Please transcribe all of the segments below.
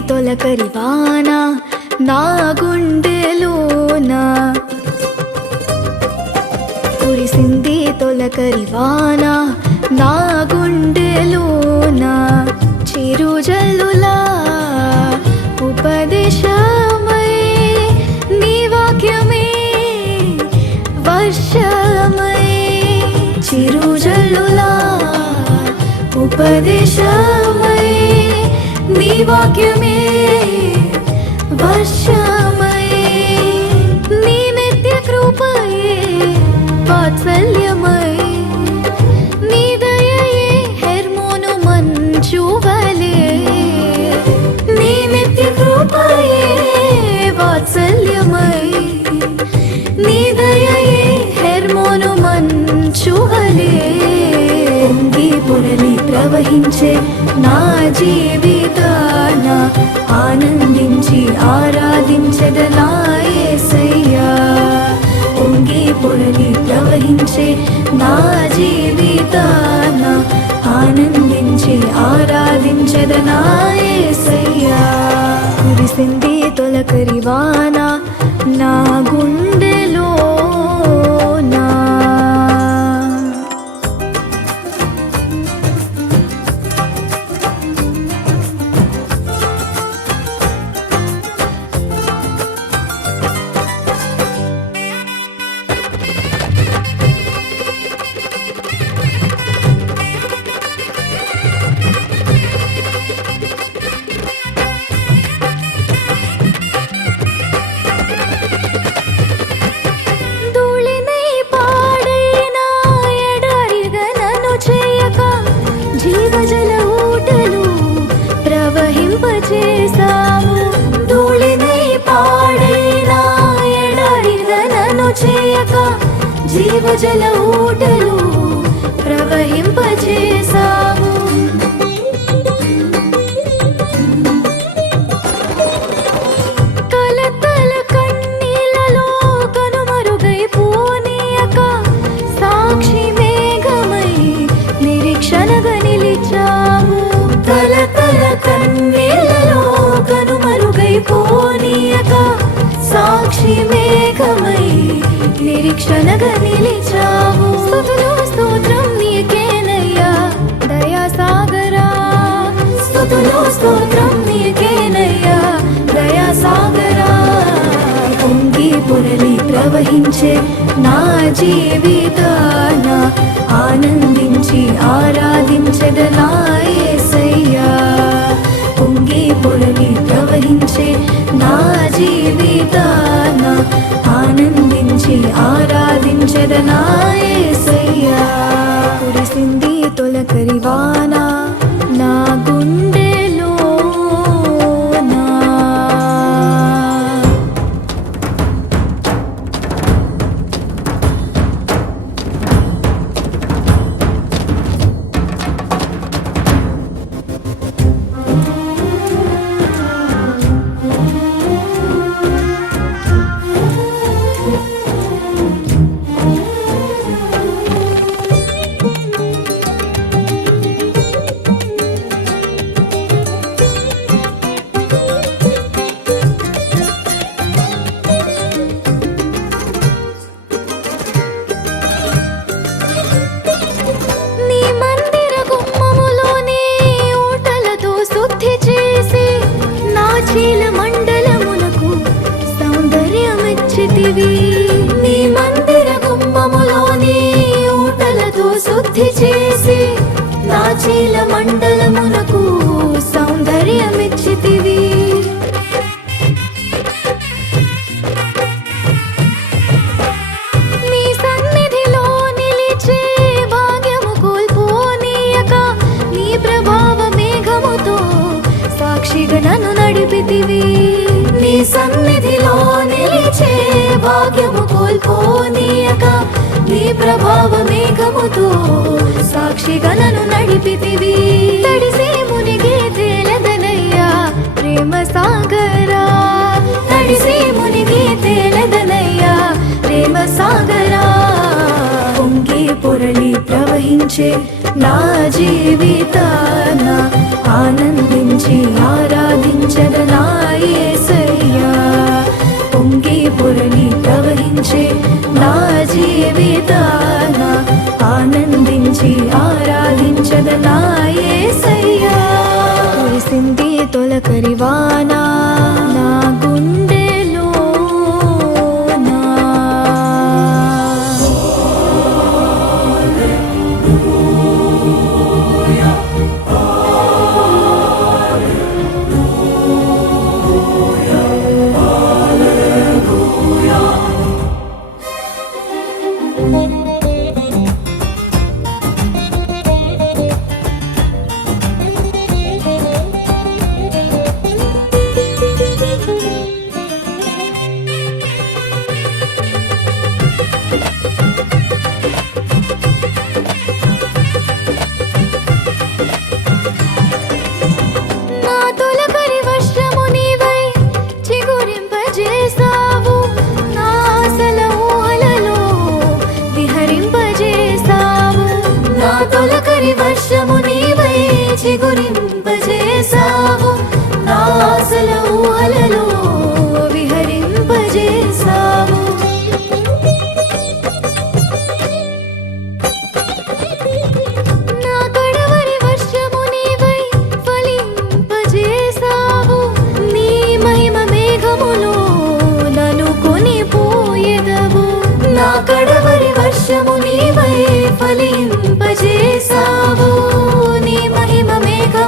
కురిసింది తొలకరి వాన నా గుండెలోన కురిసింది తొలకరి వాన నా గుండెలోన చిరుజల్లులా ఉపదేశమై నీ వాక్యమే వర్షమై చిరుజల్లులా ఉపదేశమై వాక్యమే వర్షమై నీ నిత్య కృపయే వాత్సల్యమై నీ దయయే హెర్మోను మంచువలే నీ నిత్య కృపయే వాత్సల్యమై నీ దయయే హెర్మోను మంచువలే పొరలి ప్రవహించే నా జీవితాన ఆనందించి ఆరాధించదనా యేసయ్యా పొంగి పొరలి ప్రవహించే నా జీవితాన ఆనందించి ఆరాధించదనాయసయ్యా కురిసింది తొలకరి జీవజల ఊటలు ప్రవహింపచేసావు కలతల కన్నీలలో కనుమరుగైపోనీయక సాక్షి మేఘమై నిరీక్షణగా నిలిచావు. కలతల కన్నీలలో కనుమరుగైపోనీయక సాక్షి మేఘమై నిరీక్షణగా పొంగి పొరలి ప్రవహించే నా జీవితాన ఆనందించి ఆరాధించదలాయసయ్యా పొంగి పొరలి ప్రవహించే నా జీవితాన ఆనందించి ఆరాధించదనాయసయ్యా కురిసింది తొలకరివా శీల మండలమునకు సౌందర్యమిచ్చితివి. నీ సన్నిధిలో నిలిచే భాగ్యము కోల్పోనీయక నీ ప్రభావ మేఘముతో సాక్షిగా నన్ను నడిపితివి. సన్నిధిలో నిలిచే భాగ్యము కోల్పోనీయక. నీ ప్రభావ మేఘముతో సాక్షిగా నన్ను నడిపితివి. నడిసే మునిగే తేలదనయ్యా ప్రేమ సాగరా. నడిసే మునిగే తేలదనయ్యా ప్రేమ సాగరా. పొంగి పొరలి ప్రవహించే నా జీవితాన. ఆనందించి ఆరాధించద ఆనందించి నా జీవితాన ఆనందించి ఆరాధించదనా?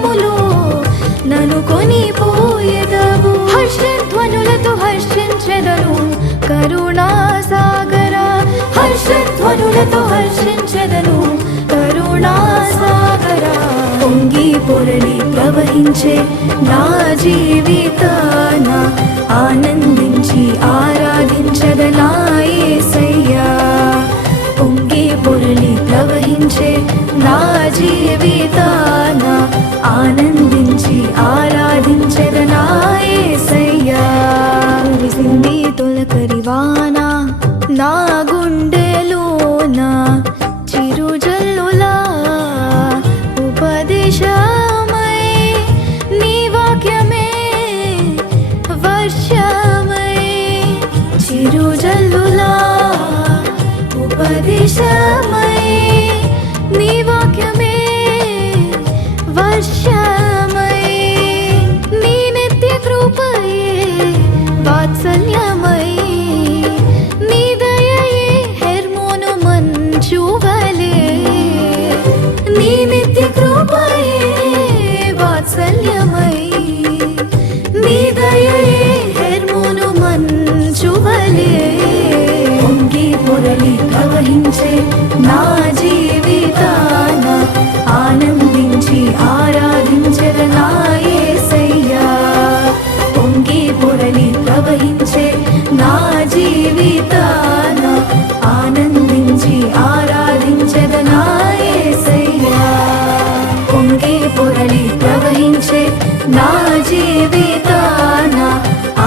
మేఘములో నన్ను కొనిపోయెదవు. హర్షధ్వనులతో హర్షించెదను కరుణా సాగర హర్షధ్వనులతో హర్షించెదను కరుణా సాగర పొంగి పొరలి ప్రవహించే నా జీవితాన ఆనందించి ఆ ఆనందించి విసింది తొలకరివానా నా గుండెలోన చిరుజల్లులా ఉపదేశమై నీ వాక్యమే వర్షమై చిరుజల్లులా ఉపదేశమై జీవితాన ఆనందించి ఆరాధించద పొంగి పొరలి ప్రవహించే నా జీవితాన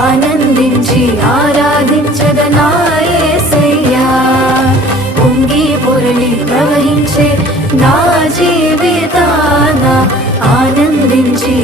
ఆనందించి ఆరాధించద పొంగి పొరలి ప్రవహించే నా జీవితాన ఆనందించి